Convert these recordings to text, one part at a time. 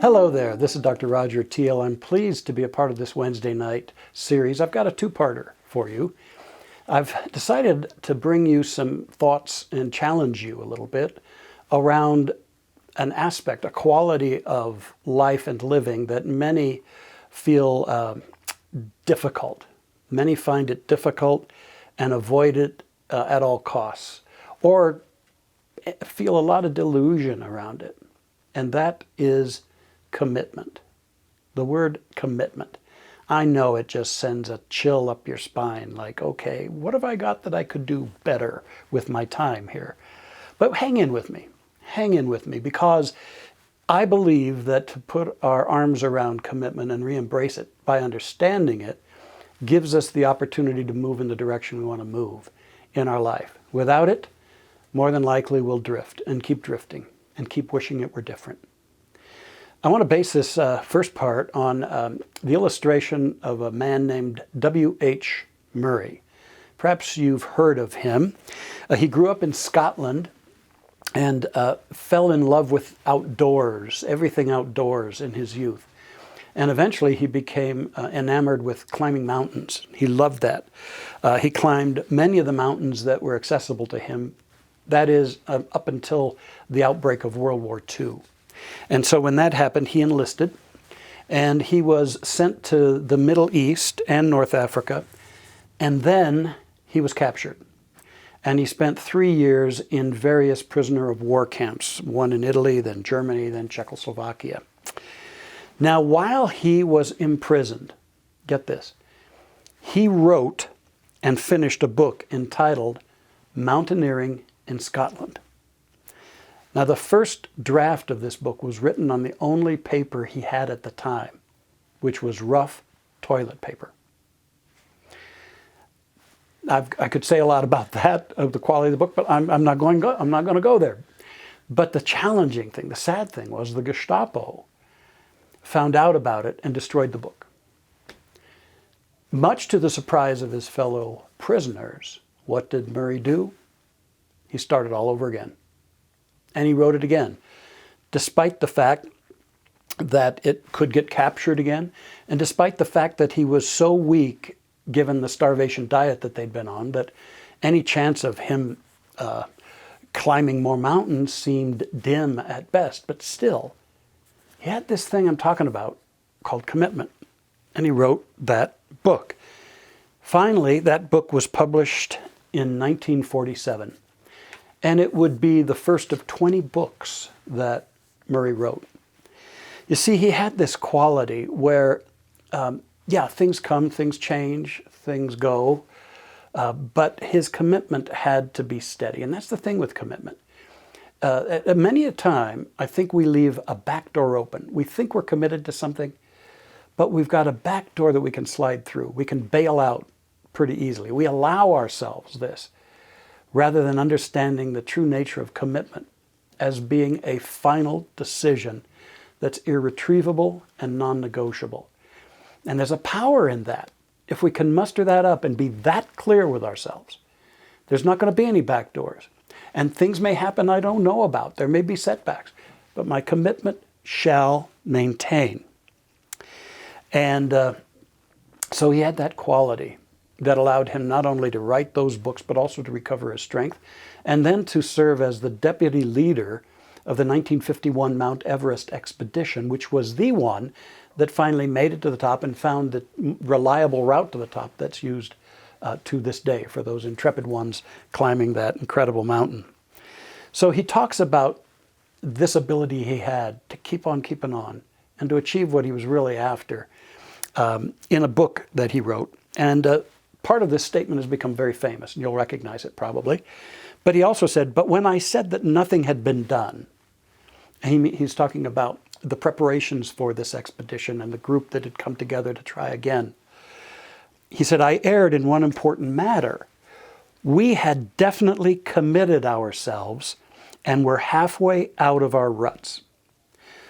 Hello there, this is Dr. Roger Teel. I'm pleased to be a part of this Wednesday night series. I've got a two-parter for you. I've decided to bring you some thoughts and challenge you a little bit around an aspect, a quality of life and living that many feel difficult. Many find it difficult and avoid it at all costs, or feel a lot of delusion around it. And that is commitment. The word commitment. I know it just sends a chill up your spine, like, okay, what have I got that I could do better with my time here? But hang in with me. Hang in with me, because I believe that to put our arms around commitment and re-embrace it by understanding it gives us the opportunity to move in the direction we want to move in our life. Without it, more than likely we'll drift and keep drifting and keep wishing it were different. I want to base this first part on the illustration of a man named W H Murray. Perhaps you've heard of him. He grew up in Scotland and fell in love with outdoors, everything outdoors in his youth. And eventually he became enamored with climbing mountains. He loved that. He climbed many of the mountains that were accessible to him. That is, up until the outbreak of World War II. And so when that happened, he enlisted, and he was sent to the Middle East and North Africa, and then he was captured. And he spent 3 years in various prisoner of war camps, one in Italy, then Germany, then Czechoslovakia. Now, while he was imprisoned, get this, he wrote and finished a book entitled Mountaineering in Scotland. Now, the first draft of this book was written on the only paper he had at the time, which was rough toilet paper. I could say a lot about that, of the quality of the book, but I'm not going to go there. But the challenging thing, the sad thing, was the Gestapo found out about it and destroyed the book. Much to the surprise of his fellow prisoners, what did Murray do? He started all over again. And he wrote it again, despite the fact that it could get captured again, and despite the fact that he was so weak, given the starvation diet that they'd been on, that any chance of him climbing more mountains seemed dim at best. But still, he had this thing I'm talking about called commitment, and he wrote that book. Finally, that book was published in 1947. And it would be the first of 20 books that Murray wrote. You see, he had this quality where, things come, things change, things go, but his commitment had to be steady. And that's the thing with commitment. Many a time, I think we leave a back door open. We think we're committed to something, but we've got a back door that we can slide through. We can bail out pretty easily. We allow ourselves this, rather than understanding the true nature of commitment as being a final decision that's irretrievable and non-negotiable. And there's a power in that. If we can muster that up and be that clear with ourselves, there's not going to be any back doors. And things may happen I don't know about. There may be setbacks, but my commitment shall maintain. And so he had that quality that allowed him not only to write those books, but also to recover his strength, and then to serve as the deputy leader of the 1951 Mount Everest expedition, which was the one that finally made it to the top and found the reliable route to the top that's used to this day for those intrepid ones climbing that incredible mountain. So he talks about this ability he had to keep on keeping on and to achieve what he was really after in a book that he wrote. And part of this statement has become very famous, and you'll recognize it probably. But he also said, but when I said that nothing had been done, he's talking about the preparations for this expedition and the group that had come together to try again. He said, I erred in one important matter. We had definitely committed ourselves and were halfway out of our ruts.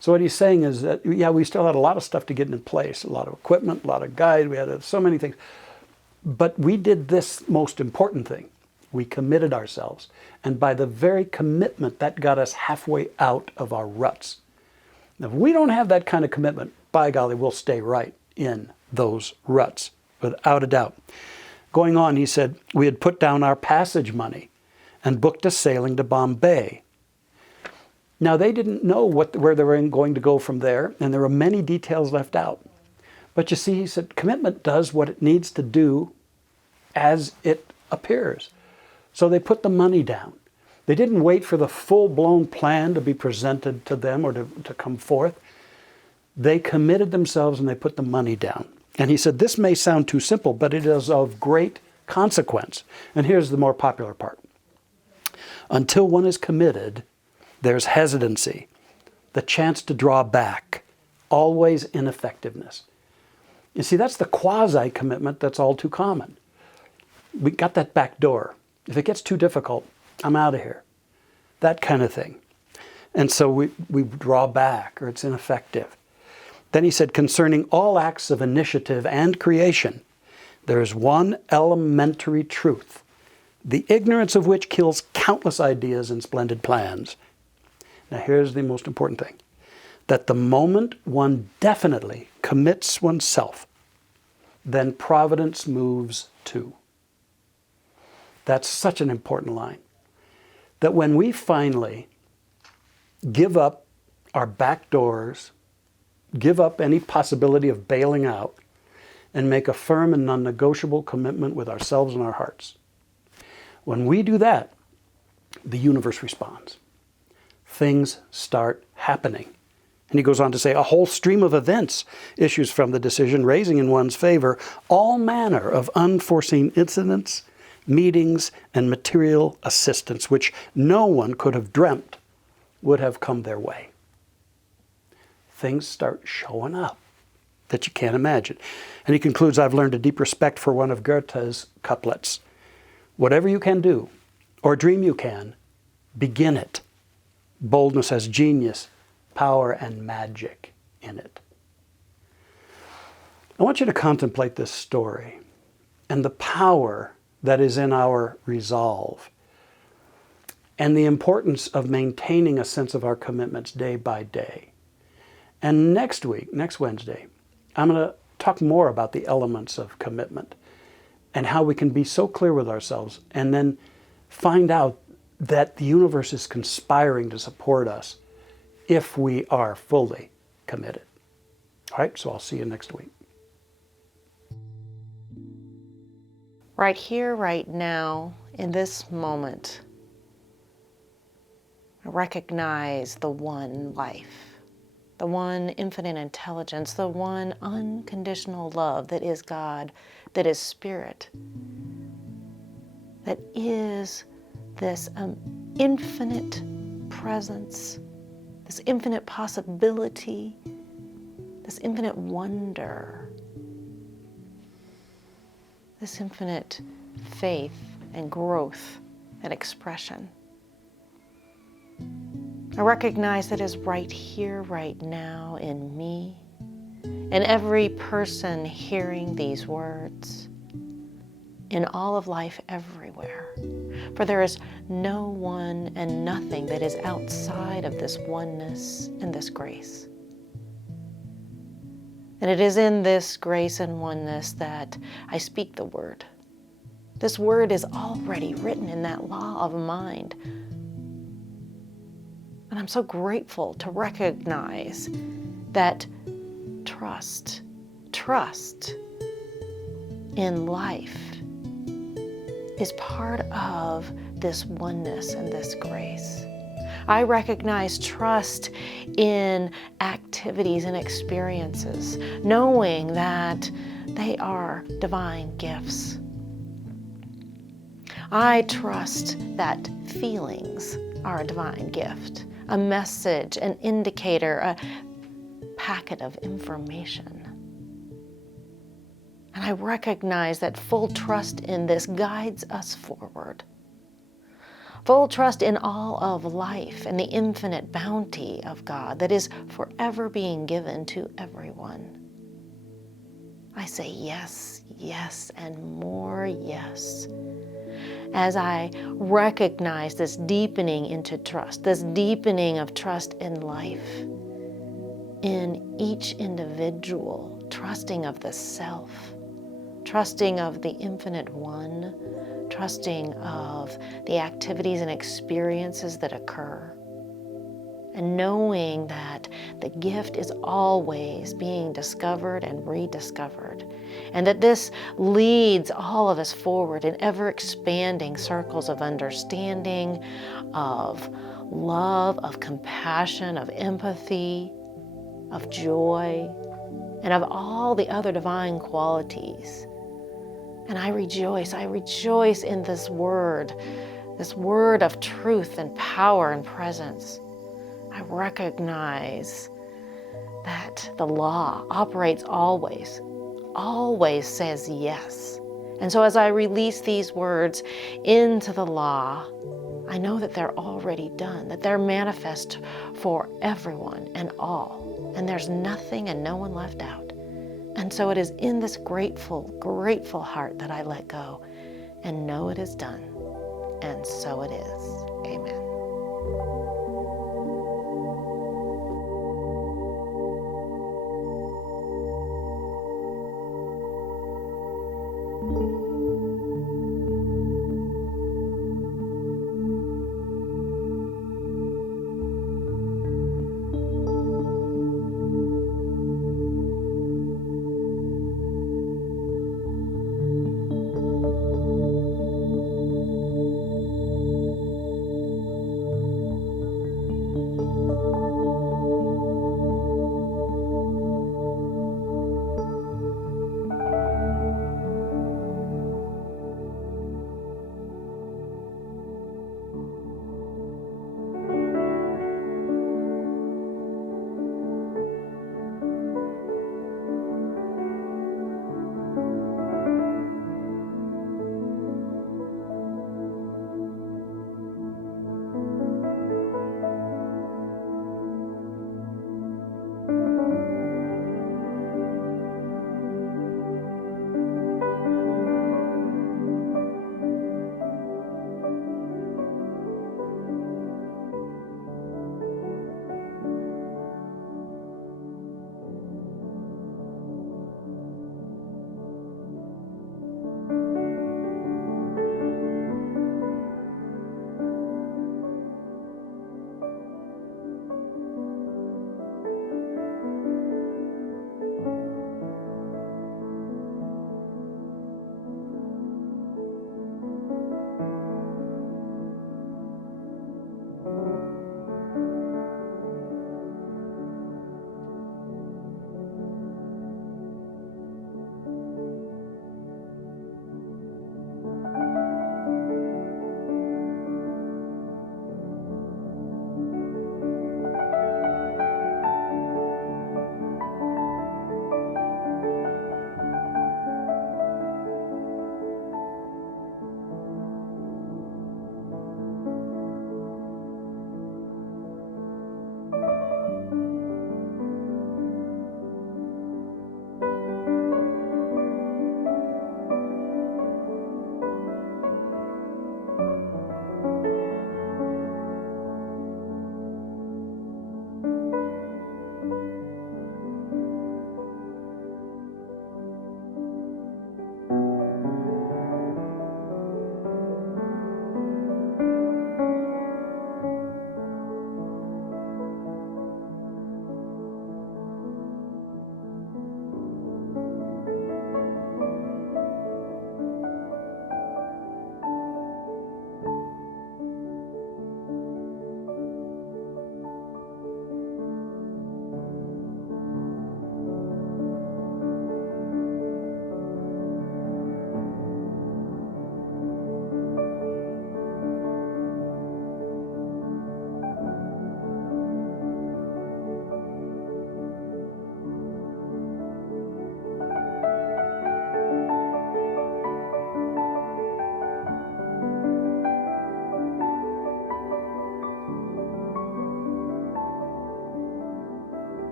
So what he's saying is that, we still had a lot of stuff to get in place, a lot of equipment, a lot of guides, we had so many things. But we did this most important thing. We committed ourselves. And by the very commitment, that got us halfway out of our ruts. Now, if we don't have that kind of commitment, by golly, we'll stay right in those ruts, without a doubt. Going on, he said, we had put down our passage money and booked a sailing to Bombay. Now, they didn't know where they were going to go from there, and there were many details left out. But you see, he said, commitment does what it needs to do as it appears. So they put the money down. They didn't wait for the full-blown plan to be presented to them or to come forth. They committed themselves and they put the money down. And he said, this may sound too simple, but it is of great consequence. And here's the more popular part. Until one is committed, there's hesitancy, the chance to draw back, always ineffectiveness. You see, that's the quasi-commitment that's all too common. We got that back door. If it gets too difficult, I'm out of here. That kind of thing. And so we draw back, or it's ineffective. Then he said, concerning all acts of initiative and creation, there is one elementary truth, the ignorance of which kills countless ideas and splendid plans. Now here's the most important thing, that the moment one definitely commits oneself, then providence moves too. That's such an important line. That when we finally give up our back doors, give up any possibility of bailing out, and make a firm and non-negotiable commitment with ourselves and our hearts, when we do that, the universe responds. Things start happening. And he goes on to say, a whole stream of events issues from the decision, raising in one's favor all manner of unforeseen incidents, meetings, and material assistance, which no one could have dreamt would have come their way. Things start showing up that you can't imagine. And he concludes, I've learned a deep respect for one of Goethe's couplets. Whatever you can do, or dream you can, begin it. Boldness has genius, power, and magic in it. I want you to contemplate this story and the power that is in our resolve and the importance of maintaining a sense of our commitments day by day. And next week, next Wednesday, I'm going to talk more about the elements of commitment and how we can be so clear with ourselves and then find out that the universe is conspiring to support us if we are fully committed. All right, so I'll see you next week. Right here, right now, in this moment, I recognize the one life, the one infinite intelligence, the one unconditional love that is God, that is Spirit, that is this infinite presence, this infinite possibility, this infinite wonder, this infinite faith and growth and expression. I recognize that is right here, right now in me, and every person hearing these words, in all of life everywhere. For there is no one and nothing that is outside of this oneness and this grace. And it is in this grace and oneness that I speak the word. This word is already written in that law of mind. And I'm so grateful to recognize that trust in life is part of this oneness and this grace. I recognize trust in activities and experiences, knowing that they are divine gifts. I trust that feelings are a divine gift, a message, an indicator, a packet of information. And I recognize that full trust in this guides us forward. Full trust in all of life and the infinite bounty of God that is forever being given to everyone. I say yes, yes, and more yes, as I recognize this deepening into trust, this deepening of trust in life, in each individual, trusting of the self, trusting of the infinite one, trusting of the activities and experiences that occur, and knowing that the gift is always being discovered and rediscovered, and that this leads all of us forward in ever-expanding circles of understanding, of love, of compassion, of empathy, of joy, and of all the other divine qualities. And I rejoice in this word of truth and power and presence. I recognize that the law operates always says yes. And so as I release these words into the law, I know that they're already done, that they're manifest for everyone and all, and there's nothing and no one left out. And so it is in this grateful, grateful heart that I let go and know it is done. And so it is. Amen.